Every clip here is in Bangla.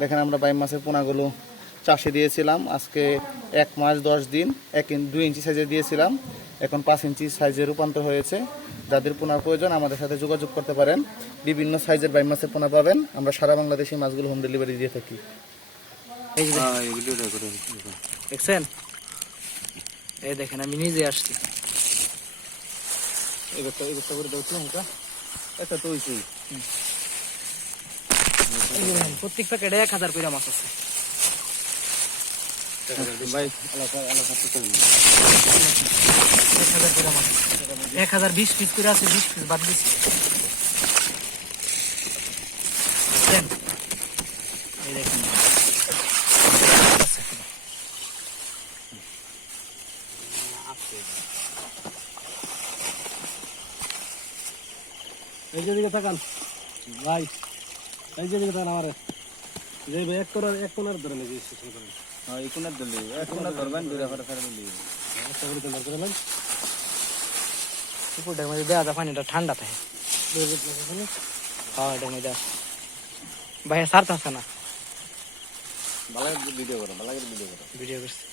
দেখেন আমরা বাইম মাছের পোনাগুলো চাষে দিয়েছিলাম। আজকে এক মাস দশ দিন এক দুই ইঞ্চি সাইজে দিয়েছিলাম। এখন পাঁচ ইঞ্চি সাইজে রূপান্তর হয়েছে। যাদের পোনার প্রয়োজন আমাদের সাথে যোগাযোগ করতে পারেন। বিভিন্ন সাইজের বাইম মাছের পোনা পাবেন। আমরা সারা বাংলাদেশে মাছগুলো হোম ডেলিভারি দিয়ে থাকি। এই যে দেখছেন? এই দেখেন আমি নিজে আসছি। করে দাও তো আচ্ছা তো ওইসই এই যে দেখেন, প্রত্যেক প্যাকেটে এক হাজার করে মাছ আছে। এক হাজার বিশ পিস করে আছে বিশ পিস বাদ দিচ্ছি এই দিকে তাকান। ভাই এই যে তাকান আমার। যে এক কোনার এক কোনার ধরে নাকি স্টেশন করেন। হ্যাঁ এই কোনার দিলি এক কোনার ধরবেন দুইটা ফেরা ফেরা দিলি একটা করে তেল করে নেন। পুকুরটার মধ্যে দেওয়া যায় পানিটা ঠান্ডা থাকে। হ্যাঁ আছে ভাইয়া সার্থ আছে না। ভালো ভিডিও করো ভালো ভিডিও করো। ভিডিও করছি।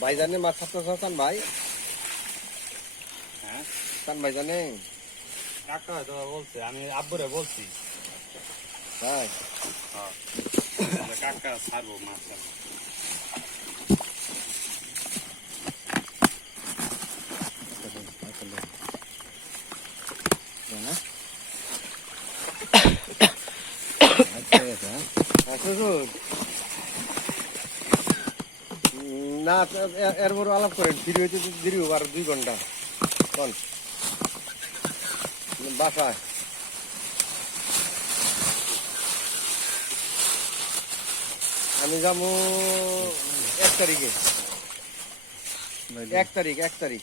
ভাই জানে মাছ ছাত্র চান ভাই? হ্যাঁ? চান ভাই জানে কাকা হয়তো বলছে আমি আব্বুরে বলছি। ভাই যে কাকা ছাড়বো মাছ আচ্ছা good. না এর বড় আলাপ করেন। ফিরে হইতে দেরি হবে আর দুই ঘণ্টা। কোন বাসায়। আমি যাব এক তারিখে। এক তারিখ এক তারিখ।